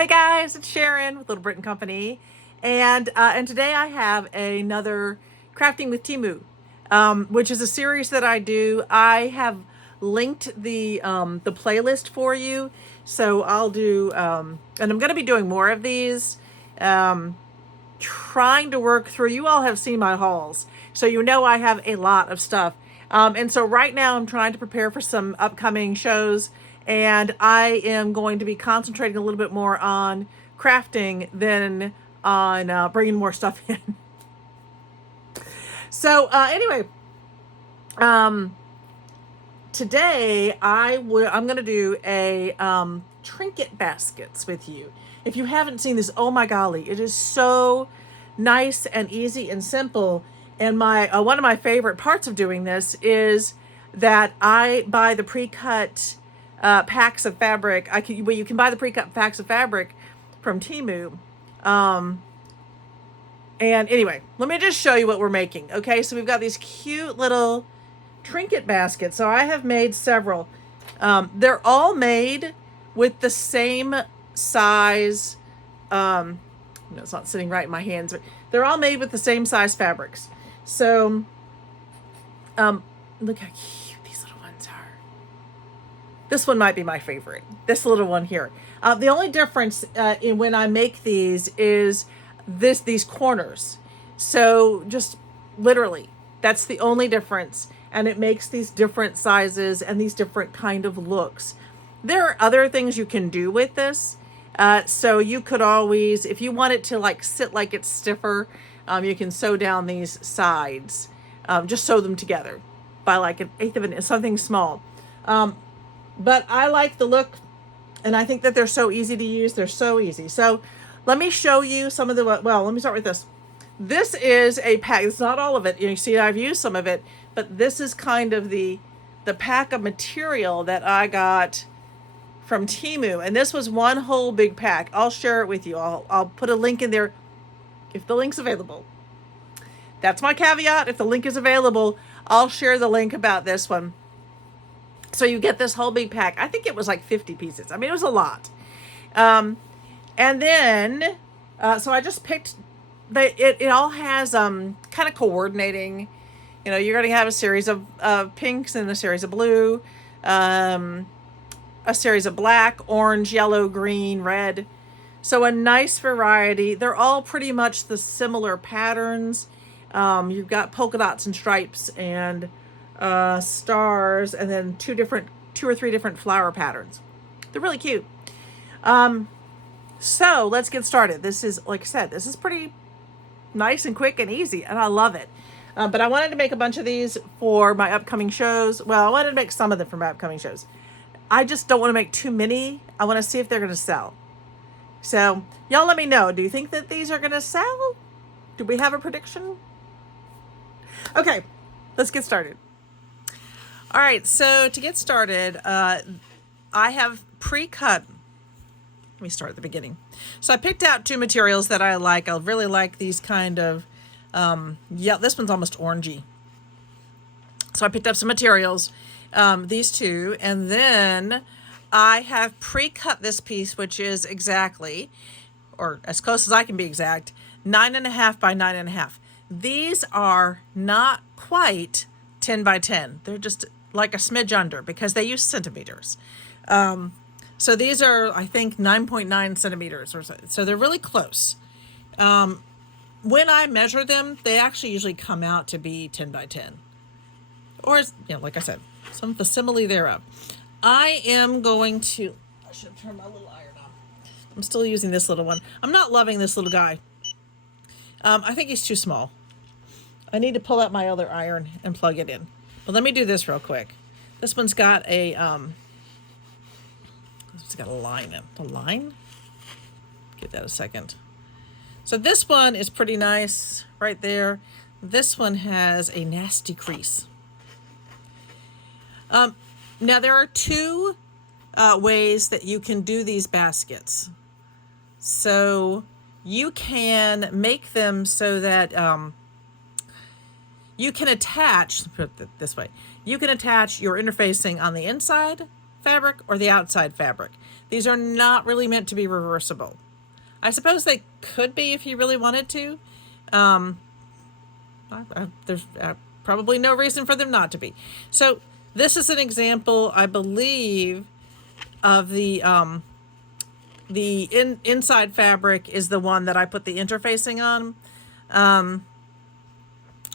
Hey guys, it's Sharon with Little Britain Company, and today I have another crafting with Temu, which is a series that I do. I have linked the playlist for you, so I'll do, and I'm going to be doing more of these. Trying to work through. You all have seen my hauls, so you know I have a lot of stuff. And so right now I'm trying to prepare for some upcoming shows, and I am going to be concentrating a little bit more on crafting than on bringing more stuff in. So anyway, today I'm going to do a trinket baskets with you. If you haven't seen this, oh my golly, it is so nice and easy and simple. And my one of my favorite parts of doing this is that I buy the pre-cut packs of fabric. You can buy the pre-cut packs of fabric from Temu. And anyway, let me just show you what we're making. Okay, so we've got these cute little trinket baskets. So I have made several. They're all made with the same size. No, it's not sitting right in my hands, but they're all made with the same size fabrics. So, look how cute these little ones are. This one might be my favorite. This little one here. The only difference in when I make these is these corners. So just literally, that's the only difference. And it makes these different sizes and these different kind of looks. There are other things you can do with this. So you could always, if you want it to like sit like it's stiffer, you can sew down these sides. Just sew them together by like an eighth of an inch, something small. But I like the look, and I think that they're so easy to use. They're so easy. So let me show you some of the, well, let me start with this. This is a pack. It's not all of it. You see, I've used some of it, but this is kind of the pack of material that I got from Temu, and this was one whole big pack. I'll share it with you. I'll put a link in there if the link's available. That's my caveat. If the link is available, I'll share the link about this one. So you get this whole big pack. I think it was like 50 pieces. I mean, it was a lot. And then, so I just picked, it all has kind of coordinating. You know, you're going to have a series of pinks and a series of blue, a series of black, orange, yellow, green, red. So a nice variety. They're all pretty much the similar patterns. You've got polka dots and stripes and stars, and then two or three different flower patterns. They're really cute. So let's get started. This is, like I said, this is pretty nice and quick and easy, and I love it. But I wanted to make a bunch of these for my upcoming shows. Well, I wanted to make some of them for my upcoming shows. I just don't want to make too many. I want to see if they're going to sell. So y'all let me know. Do you think that these are going to sell? Do we have a prediction? Okay, let's get started. All right, so to get started, I have pre-cut. Let me start at the beginning. So I picked out two materials that I like. I really like these kind of, yeah, this one's almost orangey. So I picked up some materials, these two, and then I have pre-cut this piece, which is exactly, or as close as I can be exact, 9.5 by 9.5. These are not quite 10 by 10. They're just like a smidge under because they use centimeters. So these are, I think, 9.9 centimeters or so. So they're really close. When I measure them, they actually usually come out to be 10 by 10. Or, you know, like I said, some facsimile thereof. I am going to, I should have turned my little iron on. I'm still using this little one. I'm not loving this little guy. I think he's too small. I need to pull out my other iron and plug it in. But let me do this real quick. This one's got a, it's got a line in the line. Give that a second. So this one is pretty nice right there. This one has a nasty crease. Now there are two ways that you can do these baskets. So you can make them so that you can attach, put it this way, you can attach your interfacing on the inside fabric or the outside fabric. These are not really meant to be reversible. I suppose they could be if you really wanted to. There's probably no reason for them not to be. So this is an example, I believe, of the inside fabric is the one that I put the interfacing on.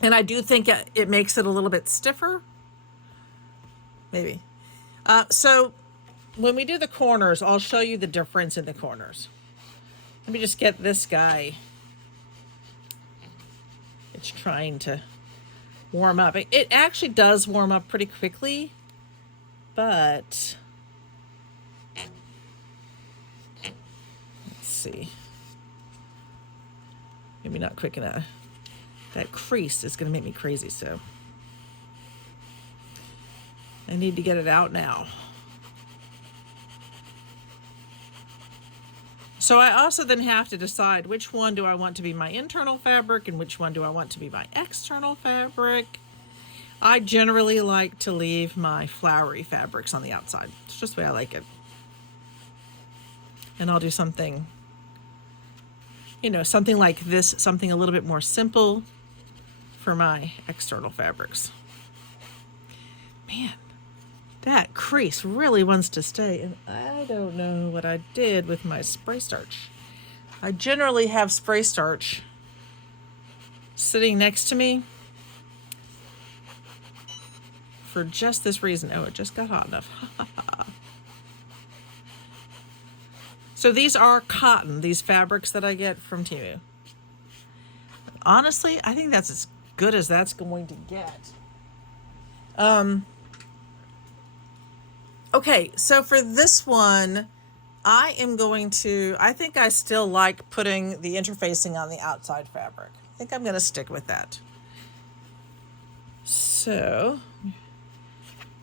And I do think it makes it a little bit stiffer. Maybe. So when we do the corners, I'll show you the difference in the corners. Let me just get this guy. It's trying to warm up. It actually does warm up pretty quickly, but let's see. Maybe not quick enough. That crease is going to make me crazy, so I need to get it out now. So I also then have to decide which one do I want to be my internal fabric and which one do I want to be my external fabric. I generally like to leave my flowery fabrics on the outside. It's just the way I like it. And I'll do something, you know, something like this, something a little bit more simple for my external fabrics. Man, that crease really wants to stay, and I don't know what I did with my spray starch. I generally have spray starch sitting next to me for just this reason. Oh, it just got hot enough. So these are cotton, these fabrics that I get from Temu. Honestly, I think that's as good as that's going to get. Okay, so for this one, I think I still like putting the interfacing on the outside fabric. I think I'm going to stick with that. So,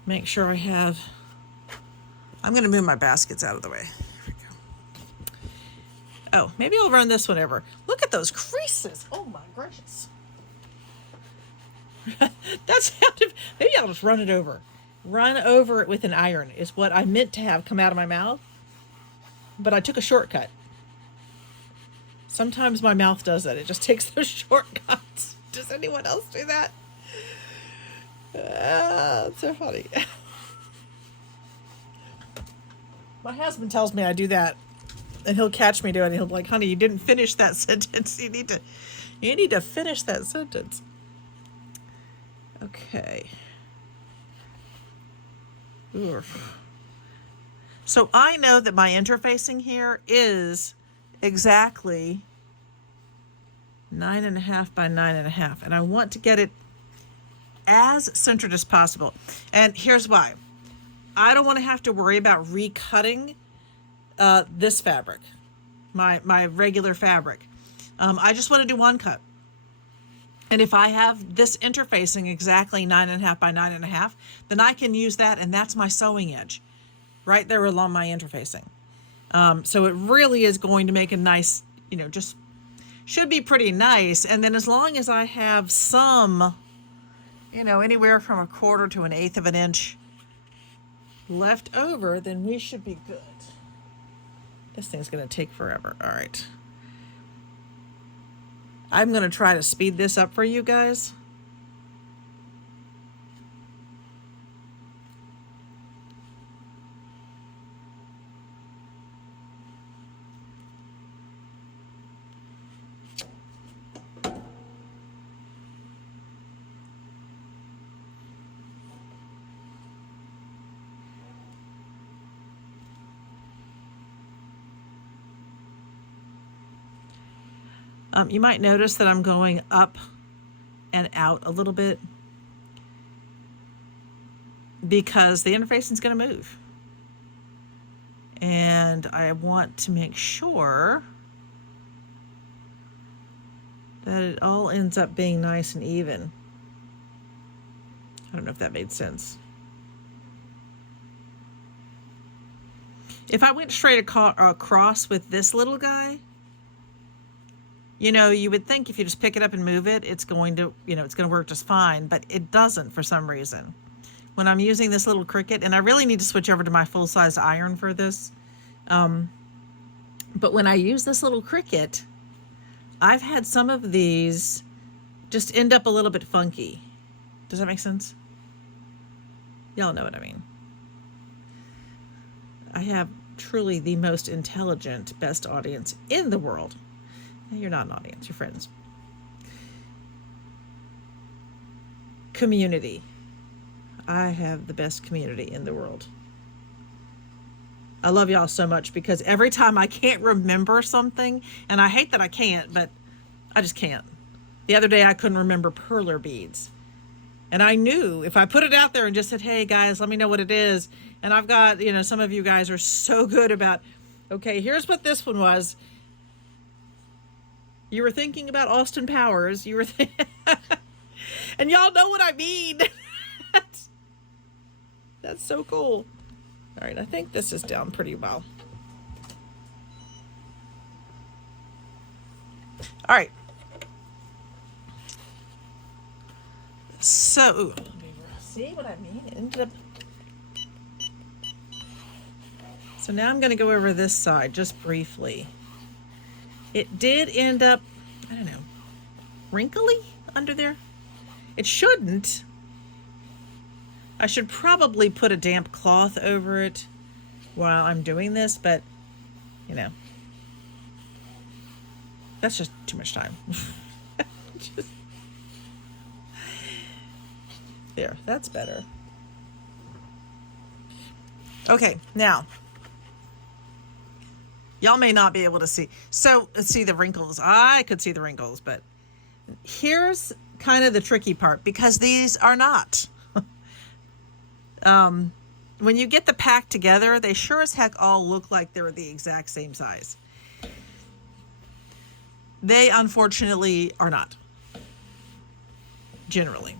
make sure I'm going to move my baskets out of the way. Here we go. Oh, maybe I'll run this one over. Look at those creases. Oh my gracious. Maybe I'll just run it over. Run over it with an iron is what I meant to have come out of my mouth, but I took a shortcut. Sometimes my mouth does that. It just takes those shortcuts. Does anyone else do that? It's so funny. My husband tells me I do that, and he'll catch me doing it. And he'll be like, "Honey, you didn't finish that sentence. You need to finish that sentence." Okay. Oof. So I know that my interfacing here is exactly 9.5 by 9.5, and I want to get it as centered as possible. And here's why. I don't want to have to worry about recutting this fabric, my regular fabric. I just want to do one cut. And if I have this interfacing exactly 9.5 by 9.5, then I can use that, and that's my sewing edge right there along my interfacing. So it really is going to make a nice, just should be pretty nice. And then as long as I have some, anywhere from 1/4 to 1/8 of an inch left over, then we should be good. This thing's going to take forever. All right. I'm going to try to speed this up for you guys. You might notice that I'm going up and out a little bit because the interfacing is going to move. And I want to make sure that it all ends up being nice and even. I don't know if that made sense. If I went straight across with this little guy, you would think if you just pick it up and move it, it's going to work just fine, but it doesn't for some reason. When I'm using this little Cricut, and I really need to switch over to my full-size iron for this, But when I use this little Cricut, I've had some of these just end up a little bit funky. Does that make sense? Y'all know what I mean. I have truly the most intelligent, best audience in the world. You're not an audience, you're friends. Community. I have the best community in the world. I love y'all so much because every time I can't remember something, and I hate that I can't, but I just can't. The other day I couldn't remember perler beads. And I knew if I put it out there and just said, hey guys, let me know what it is. And I've got, some of you guys are so good about, okay, here's what this one was. You were thinking about Austin Powers. You were and y'all know what I mean. That's so cool. All right, I think this is down pretty well. All right. So, see what I mean? It ended up. So now I'm going to go over this side just briefly. It did end up, I don't know, wrinkly under there. It shouldn't. I should probably put a damp cloth over it while I'm doing this, but, that's just too much time. There, that's better. Okay, now, y'all may not be able to see. So, see the wrinkles. I could see the wrinkles, but here's kind of the tricky part because these are not. When you get the pack together, they sure as heck all look like they're the exact same size. They unfortunately are not. Generally.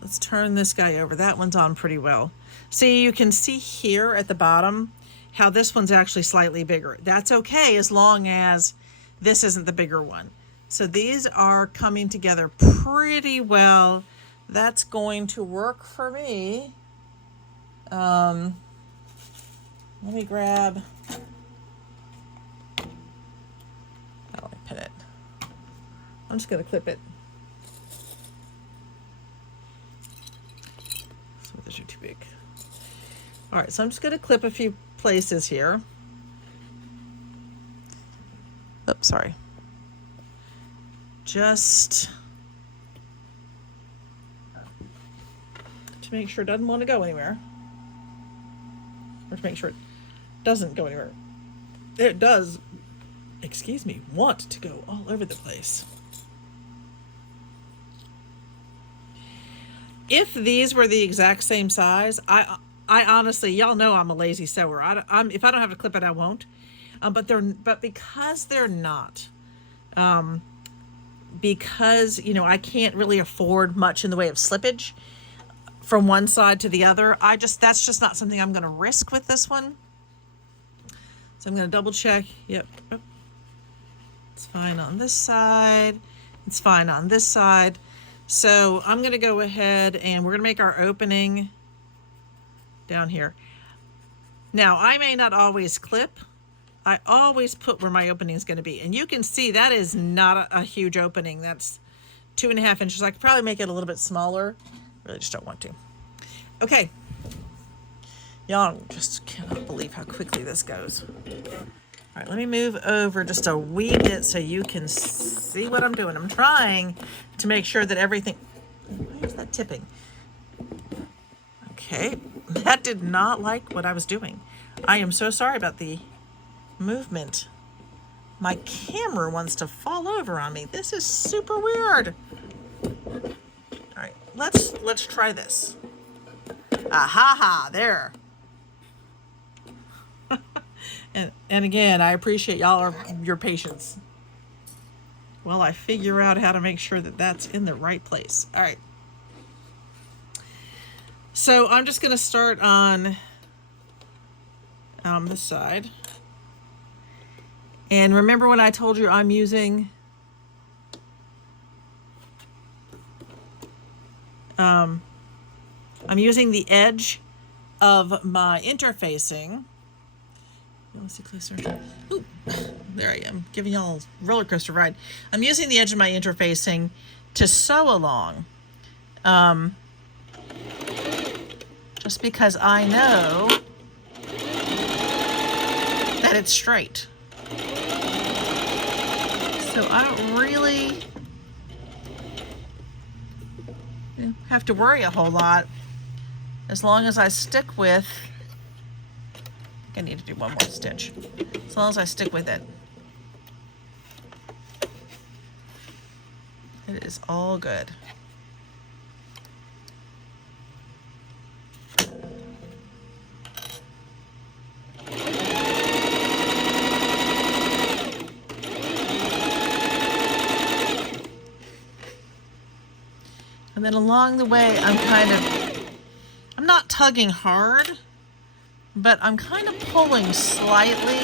Let's turn this guy over. That one's on pretty well. See, you can see here at the bottom how this one's actually slightly bigger. That's okay as long as this isn't the bigger one. So these are coming together pretty well. That's going to work for me. Let me grab, how do I pin it? I'm just going to clip it. Some of those are too big. All right, so I'm just going to clip a few places here. Oops, sorry. Just to make sure it doesn't want to go anywhere. Or to make sure it doesn't go anywhere. It does, want to go all over the place. If these were the exact same size, I honestly, y'all know I'm a lazy sewer. If I don't have to clip it, I won't. But because they're not, because I can't really afford much in the way of slippage from one side to the other, that's just not something I'm going to risk with this one. So I'm going to double check. Yep. It's fine on this side. It's fine on this side. So I'm going to go ahead and we're going to make our opening down here. Now, I may not always clip. I always put where my opening is going to be. And you can see that is not a huge opening. That's 2.5 inches. I could probably make it a little bit smaller. Really just don't want to. Okay. Y'all just cannot believe how quickly this goes. All right, let me move over just a wee bit so you can see what I'm doing. I'm trying to make sure that everything... Why is that tipping? Okay, that did not like what I was doing. I am so sorry about the movement. My camera wants to fall over on me. This is super weird. All right, let's try this. Ha, there. And again, I appreciate your patience while I figure out how to make sure that that's in the right place. All right. So I'm just going to start on this side. And remember when I told you I'm using the edge of my interfacing Let's see closer. Ooh, there I am, giving y'all a roller coaster ride. I'm using the edge of my interfacing to sew along. Just because I know that it's straight. So I don't really have to worry a whole lot as long as I stick with, I need to do one more stitch. As long as I stick with it. It is all good. And then along the way, I'm not tugging hard, but I'm kind of pulling slightly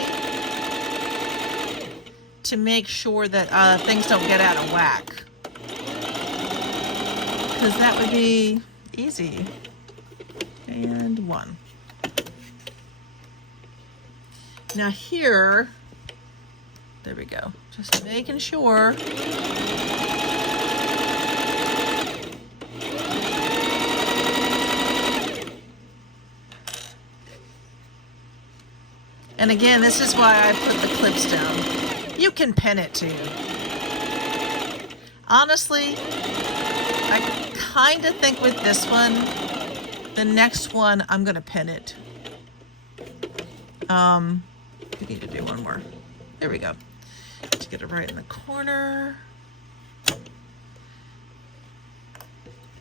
to make sure that things don't get out of whack. Because that would be easy. And one. Now here, there we go. Just making sure. And again, this is why I put the clips down. You can pin it too. Honestly, I kind of think with this one, the next one, I'm going to pin it. We need to do one more. There we go. To get it right in the corner.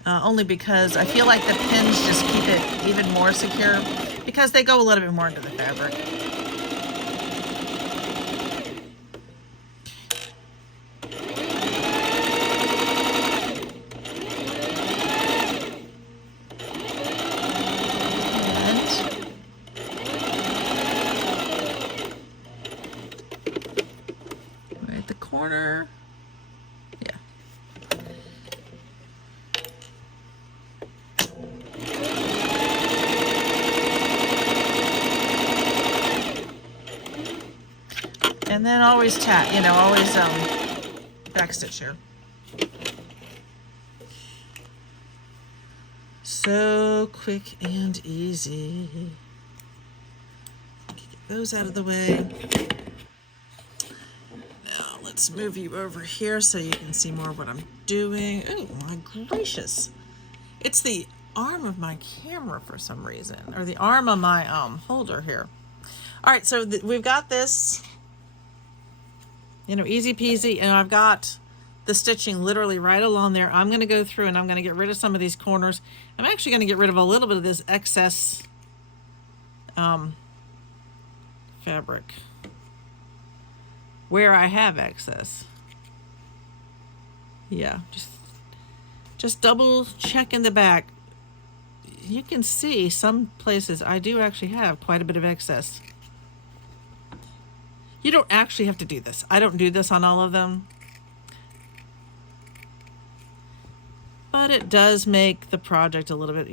Only because I feel like the pins just keep it even more secure because they go a little bit more into the fabric. Corner. Yeah. And then always tap, always back stitch here. So quick and easy. Get those out of the way. Let's move you over here so you can see more of what I'm doing. Oh my gracious. It's the arm of my camera for some reason, or the arm of my holder here. All right, so we've got this, easy peasy, and I've got the stitching literally right along there. I'm going to go through and I'm going to get rid of some of these corners. I'm actually going to get rid of a little bit of this excess fabric where I have excess. Yeah, just double check in the back. You can see some places I do actually have quite a bit of excess. You don't actually have to do this. I don't do this on all of them. But it does make the project a little bit,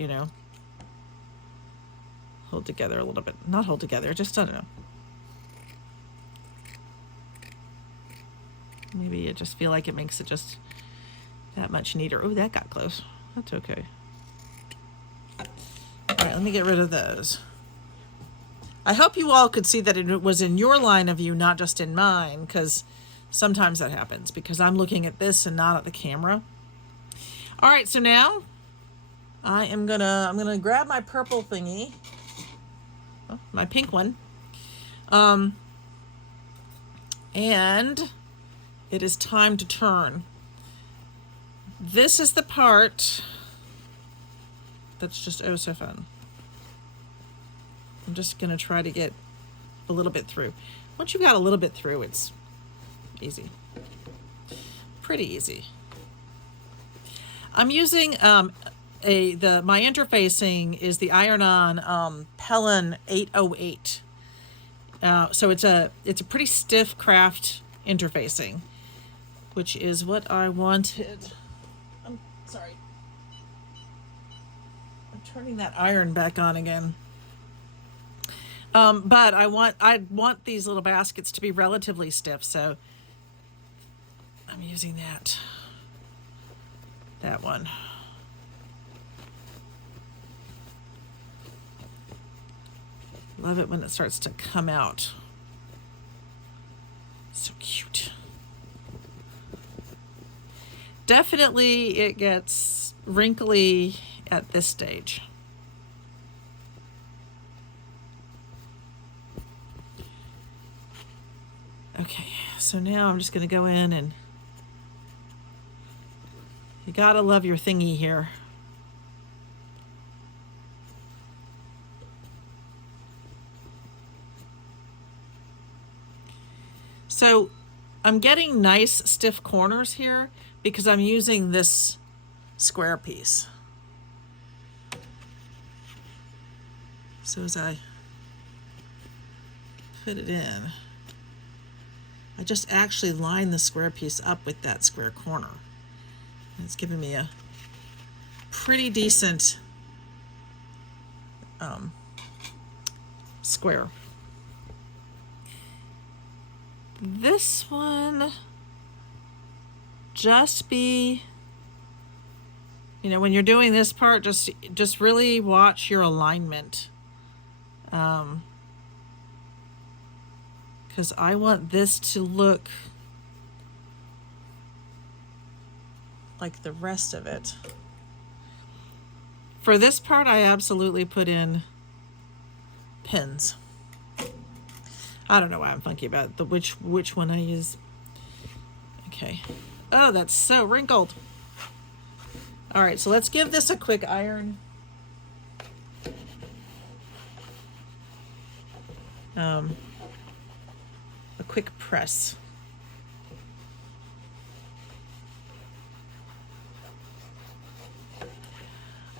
hold together a little bit. Not hold together, just, I don't know. Maybe you just feel like it makes it just that much neater. Oh, that got close. That's okay. All right, let me get rid of those. I hope you all could see that it was in your line of view, not just in mine, because sometimes that happens because I'm looking at this and not at the camera. All right, so now I'm gonna grab my purple thingy, my pink one, and it is time to turn. This is the part that's just oh so fun. I'm just going to try to get a little bit through. Once you've got a little bit through, it's easy. Pretty easy. I'm using my interfacing is the iron-on Pellon 808. So it's a pretty stiff craft interfacing, which is what I wanted. I'm sorry. I'm turning that iron back on again. But I want these little baskets to be relatively stiff, so I'm using that one. Love it when it starts to come out. So cute. Definitely it gets wrinkly at this stage. Okay, so now I'm just going to go in and you gotta love your thingy here. So I'm getting nice stiff corners here because I'm using this square piece. So as I put it in, I just actually line the square piece up with that square corner. And it's giving me a pretty decent square. This one, just be, you know, when you're doing this part, just really watch your alignment. Because I want this to look like the rest of it. For this part, I absolutely put in pins. I don't know why I'm funky about which one I use. Okay. Oh, that's so wrinkled. All right, so let's give this a quick iron. A quick press.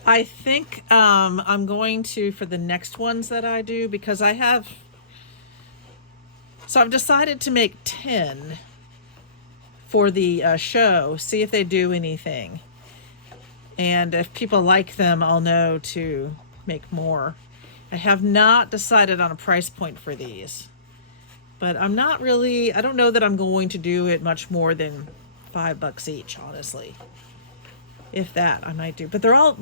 I think I'm going to, for the next ones that I do, because I have, so I've decided to make 10 for the show, see if they do anything. And if people like them, I'll know to make more. I have not decided on a price point for these, but I'm not really, I don't know that I'm going to do it much more than $5 each, honestly. If that, I might do. But they're all,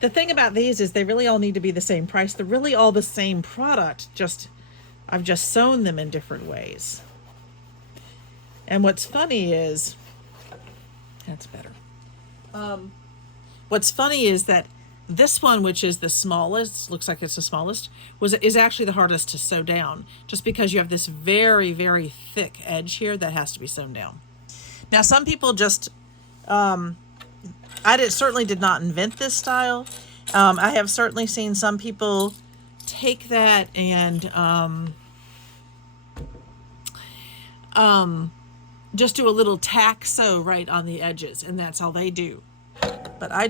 the thing about these is they really all need to be the same price. They're really all the same product, just I've just sewn them in different ways. And what's funny is, that's better. What's funny is that this one, which is the smallest, looks like it's the smallest, is actually the hardest to sew down, just because you have this very, very thick edge here that has to be sewn down. Now, some people just, certainly did not invent this style. I have certainly seen some people take that and just do a little tack sew right on the edges, and that's all they do. But I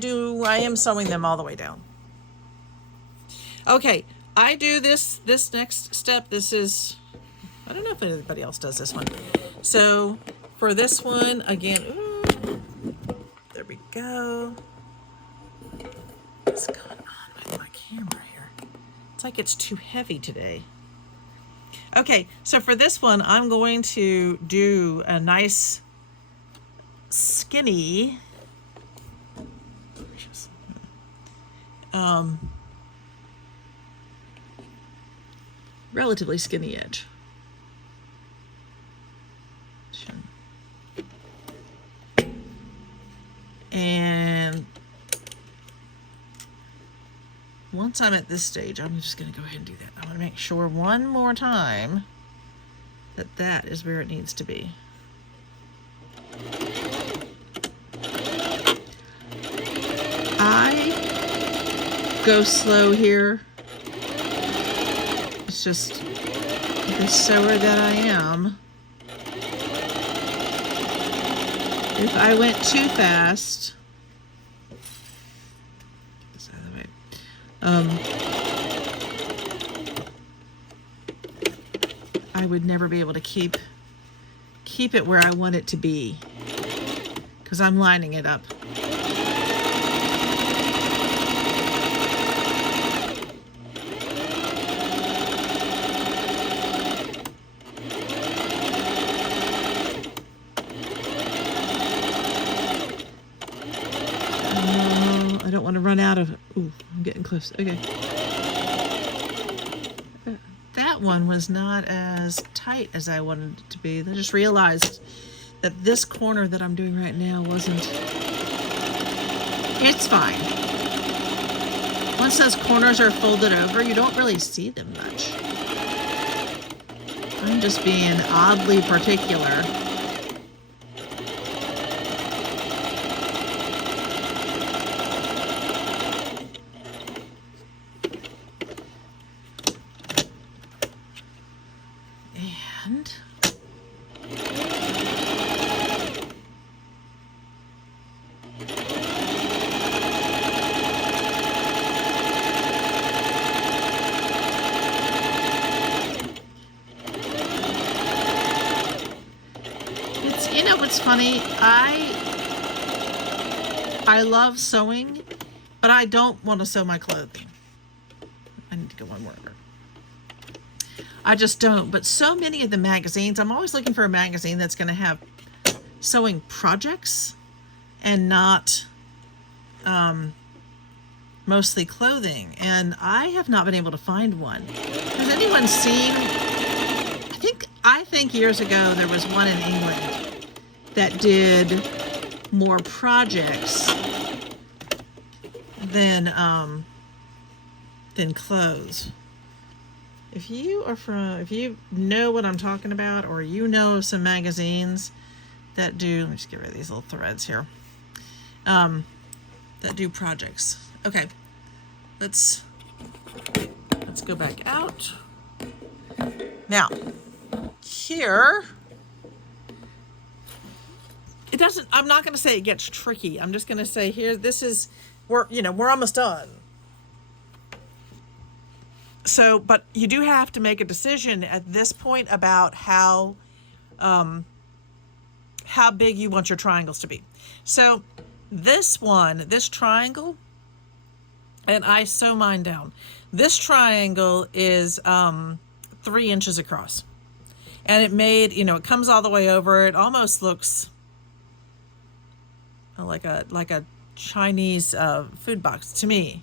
am sewing them all the way down. Okay, I do this next step. This is, I don't know if anybody else does this one. So for this one, again, ooh, there we go. What's going on with my camera here? It's like it's too heavy today. Okay, so for this one, I'm going to do a nice skinny, relatively skinny edge. And once I'm at this stage, I'm just going to go ahead and do that. I want to make sure one more time that that is where it needs to be. I go slow here. It's just the sewer that I am. If I went too fast, this other way, I would never be able to keep it where I want it to be, because I'm lining it up. want to run out of, ooh, I'm getting close. Okay. That one was not as tight as I wanted it to be. I just realized that this corner that I'm doing right now wasn't, it's fine. Once those corners are folded over, you don't really see them much. I'm just being oddly particular. And it's, you know what's funny? I love sewing, but I don't want to sew my clothing. I need to go one more. I just don't. But so many of the magazines, I'm always looking for a magazine that's going to have sewing projects and not mostly clothing. And I have not been able to find one. Has anyone seen? I think years ago there was one in England that did more projects than clothes. If you know what I'm talking about, or you know of some magazines that do, let me just get rid of these little threads here, that do projects. Okay, let's go back out. Now, here, it doesn't, I'm not going to say it gets tricky. I'm just going to say here, this is, we're almost done. So, but you do have to make a decision at this point about how big you want your triangles to be. So this triangle, and I sew mine down. This triangle is 3 inches across. And it made, it comes all the way over. It almost looks like a Chinese food box to me.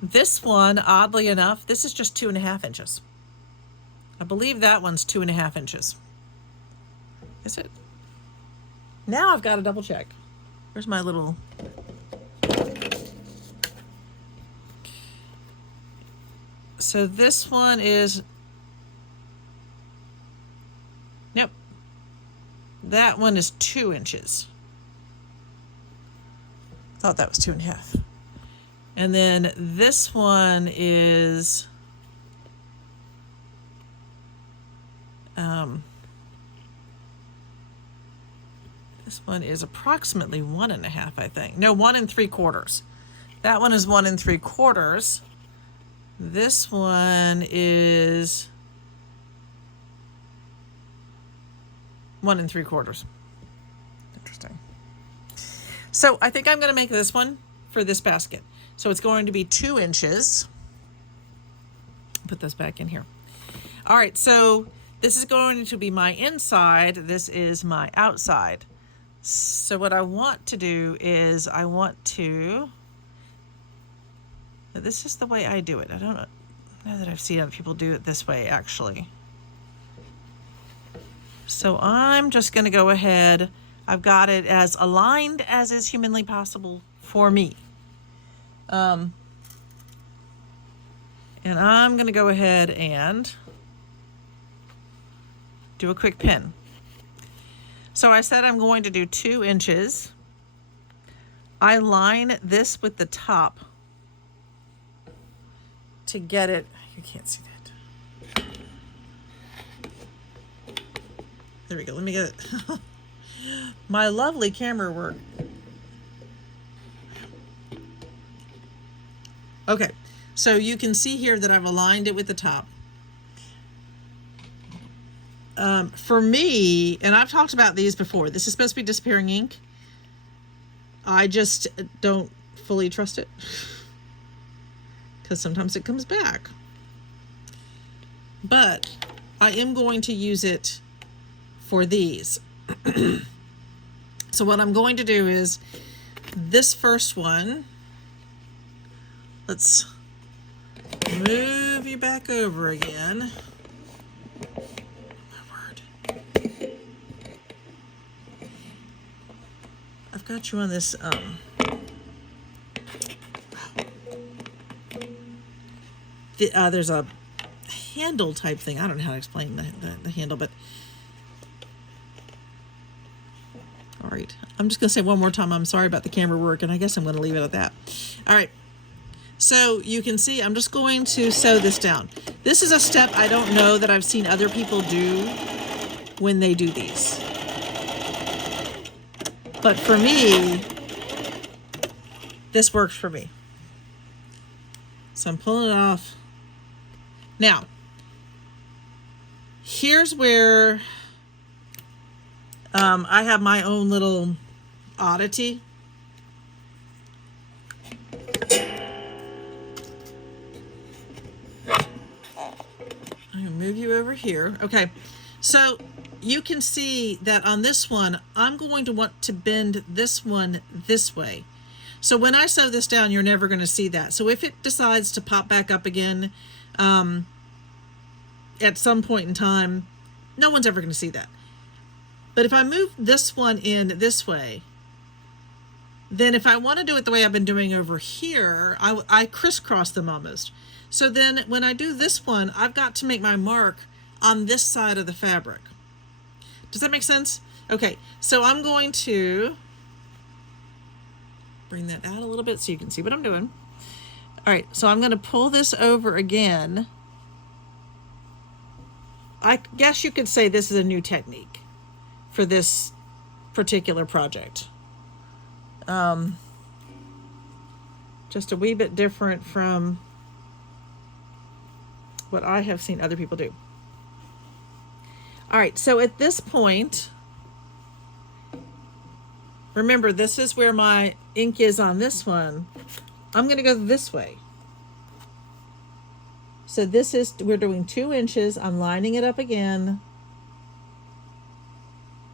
This one, oddly enough, this is just 2.5 inches. I believe that one's 2.5 inches. Is it? Now I've got to double check. Where's my little... So this one is... Yep. That one is 2 inches. Thought that was 2.5. And then this one is approximately 1.5, I think. No, 1 3/4. That one is 1 3/4. This one is 1 3/4. Interesting. So I think I'm going to make this one for this basket. So it's going to be 2 inches. Put this back in here. All right, so this is going to be my inside. This is my outside. So what I want to do is this is the way I do it. I don't know that I've seen other people do it this way, actually. So I'm just going to go ahead. I've got it as aligned as is humanly possible for me. And I'm going to go ahead and do a quick pin. So I said I'm going to do 2 inches. I line this with the top to get it. You can't see that. There we go. Let me get it. My lovely camera work. Okay, so you can see here that I've aligned it with the top. For me, and I've talked about these before, this is supposed to be disappearing ink. I just don't fully trust it because sometimes it comes back. But I am going to use it for these. So what I'm going to do is this first one, let's move you back over again. My word. I've got you on this, there's a handle type thing. I don't know how to explain the handle, but all right. I'm just going to say one more time, I'm sorry about the camera work, and I guess I'm going to leave it at that. All right. So you can see I'm just going to sew this down. This is a step I don't know that I've seen other people do when they do these. But for me, this works for me. So I'm pulling it off. Now, here's where I have my own little oddity. I'm gonna move you over here. Okay, so you can see that on this one, I'm going to want to bend this one this way. So when I sew this down, you're never going to see that. So if it decides to pop back up again at some point in time, no one's ever going to see that. But if I move this one in this way, then if I want to do it the way I've been doing over here, I crisscross them almost. So then when I do this one, I've got to make my mark on this side of the fabric. Does that make sense? Okay, so I'm going to bring that out a little bit so you can see what I'm doing. All right, so I'm going to pull this over again. I guess you could say this is a new technique for this particular project. Just a wee bit different from what I have seen other people do. All right, so at this point, remember this is where my ink is on this one. I'm going to go this way. So this is, we're doing 2 inches. I'm lining it up again.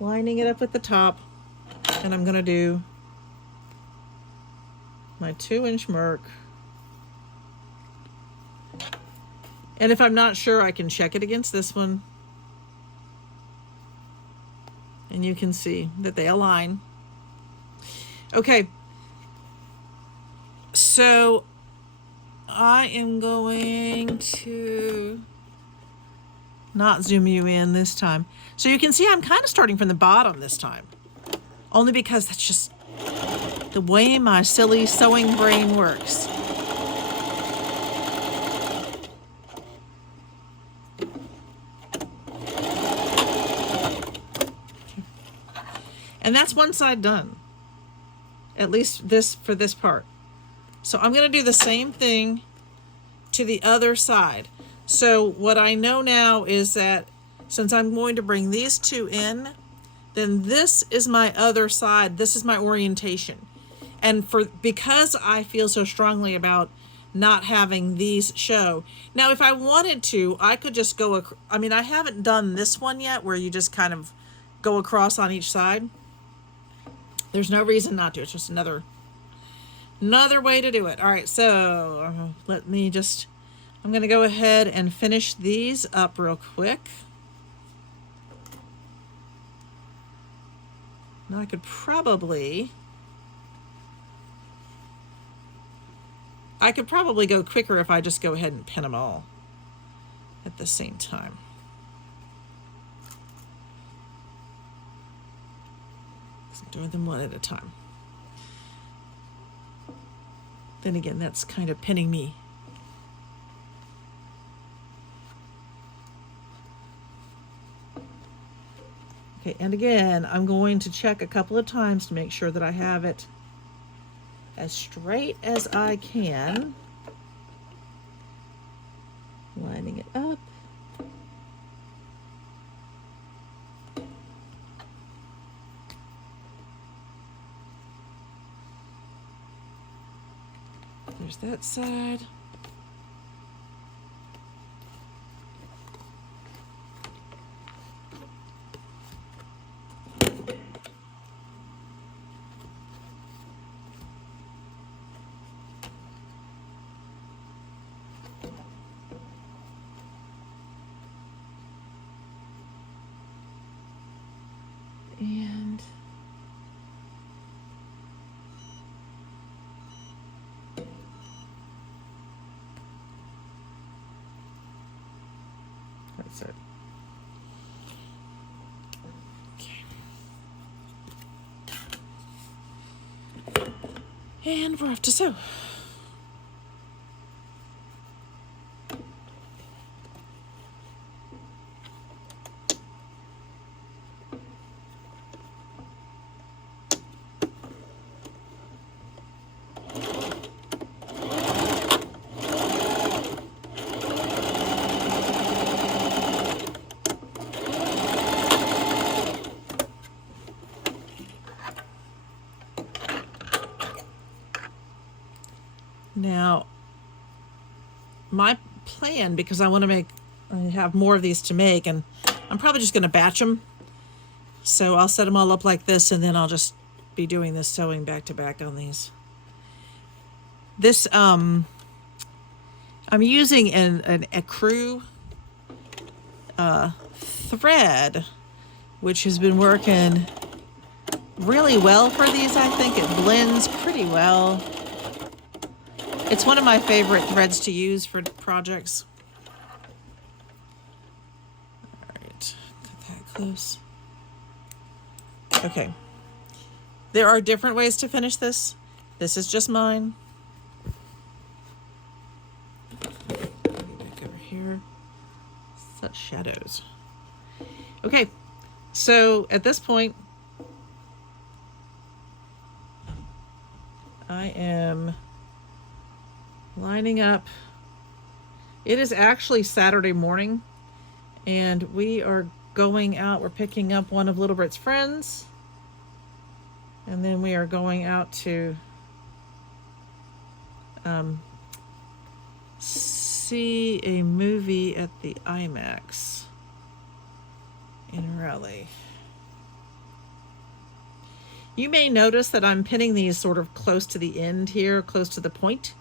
Lining it up at the top. And I'm going to do my 2-inch mark. And if I'm not sure, I can check it against this one. And you can see that they align. Okay. So I am going to not zoom you in this time. So you can see I'm kind of starting from the bottom this time. Only because that's just the way my silly sewing brain works. And that's one side done. At least this for this part. So I'm going to do the same thing to the other side. So what I know now is that since I'm going to bring these 2 in, then this is my other side. This is my orientation. And because I feel so strongly about not having these show. Now, if I wanted to, I could just go, I mean, I haven't done this one yet where you just kind of go across on each side. There's no reason not to. It's just another way to do it. All right, so let me just, I'm going to go ahead and finish these up real quick. Now I could probably go quicker if I just go ahead and pin them all at the same time. Doing them one at a time. Then again, that's kind of pinning me. Okay, and again, I'm going to check a couple of times to make sure that I have it as straight as I can. Lining it up. There's that side. And that's it. Okay. And we're off to sew. Now, my plan, because I have more of these to make, and I'm probably just going to batch them. So I'll set them all up like this, and then I'll just be doing this sewing back to back on these. This, I'm using an ecru thread, which has been working really well for these. I think it blends pretty well. It's one of my favorite threads to use for projects. All right, cut that close. Okay. There are different ways to finish this. This is just mine. Back over here. Such shadows. Okay, so at this point, I am lining up. It is actually Saturday morning, and we are going out. We're picking up one of Little Brit's friends, and then we are going out to see a movie at the IMAX in Raleigh. You may notice that I'm pinning these sort of close to the end here, close to the point.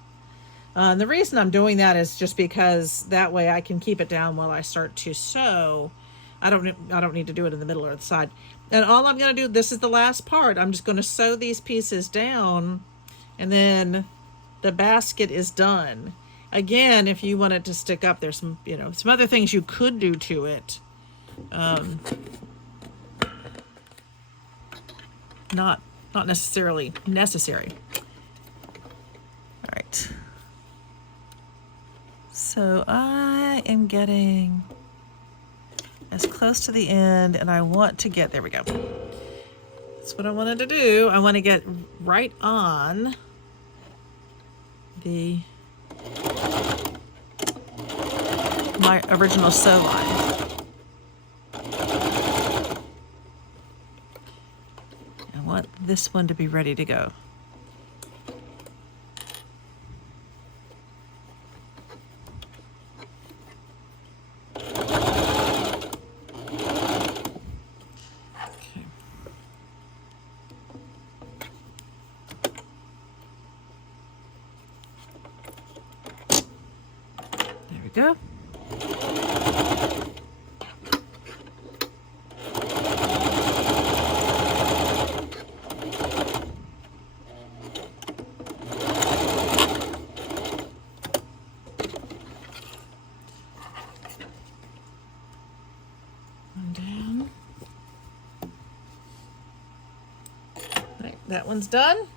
And the reason I'm doing that is just because that way I can keep it down while I start to sew. I don't need to do it in the middle or the side. And all I'm going to do, this is the last part, I'm just going to sew these pieces down, and then the basket is done. Again, if you want it to stick up, there's some, some other things you could do to it. Not necessarily necessary. All right. So I am getting as close to the end, and I want to get, there we go. That's what I wanted to do. I want to get right on my original sew line. I want this one to be ready to go. Go. One down. Right, that one's done.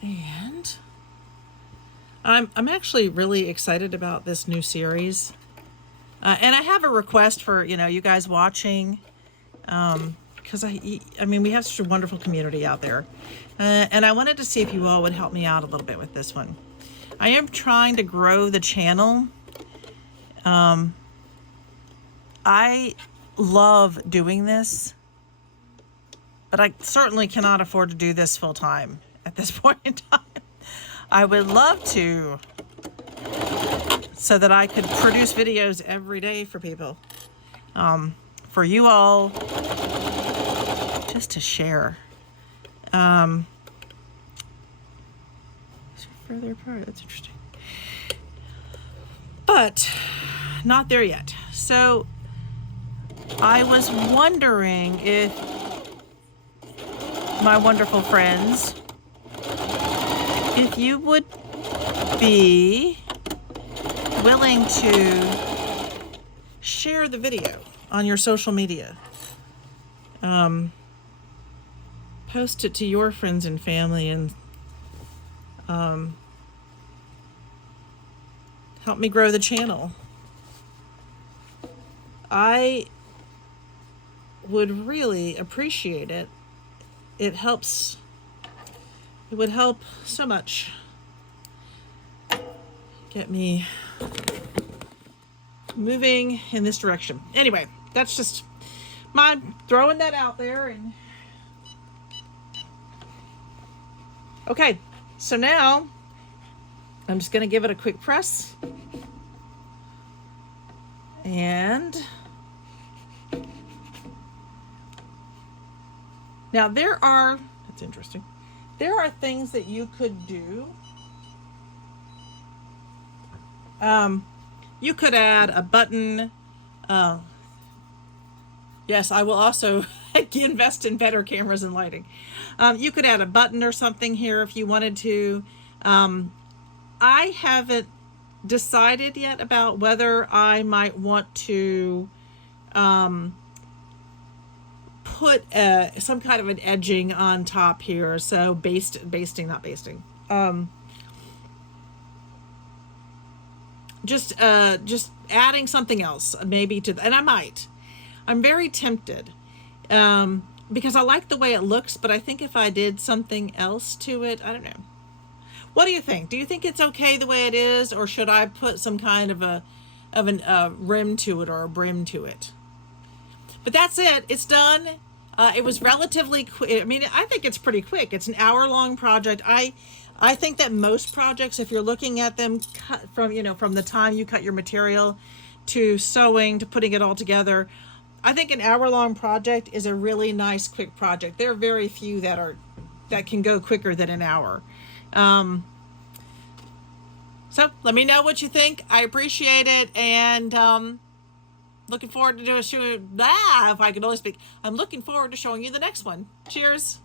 And I'm actually really excited about this new series. And I have a request for, you guys watching, because I mean, we have such a wonderful community out there. And I wanted to see if you all would help me out a little bit with this one. I am trying to grow the channel. I love doing this, but I certainly cannot afford to do this full time at this point in time. I would love to, so that I could produce videos every day for people, for you all, just to share. Further apart, that's interesting. But not there yet. So I was wondering if my wonderful friends, if you would be willing to share the video on your social media. Post it to your friends and family, and help me grow the channel. I would really appreciate it. It would help so much get me moving in this direction. Anyway, that's just my throwing that out there. And okay, so now I'm just going to give it a quick press. And now that's interesting. There are things that you could do. You could add a button. Yes, I will also invest in better cameras and lighting. You could add a button or something here if you wanted to. I haven't decided yet about whether I might want to put some kind of an edging on top here. So basting, not basting. Just adding something else maybe and I might. I'm very tempted because I like the way it looks, but I think if I did something else to it, I don't know. What do you think? Do you think it's okay the way it is, or should I put some kind of a rim to it or a brim to it? But that's it. It's done. It was relatively quick. I mean, I think it's pretty quick. It's an hour-long project. I think that most projects, if you're looking at them cut from the time you cut your material to sewing to putting it all together, I think an hour-long project is a really nice, quick project. There are very few that can go quicker than an hour. So let me know what you think. I appreciate it, and looking forward to doing if I could only speak. I'm looking forward to showing you the next one. Cheers.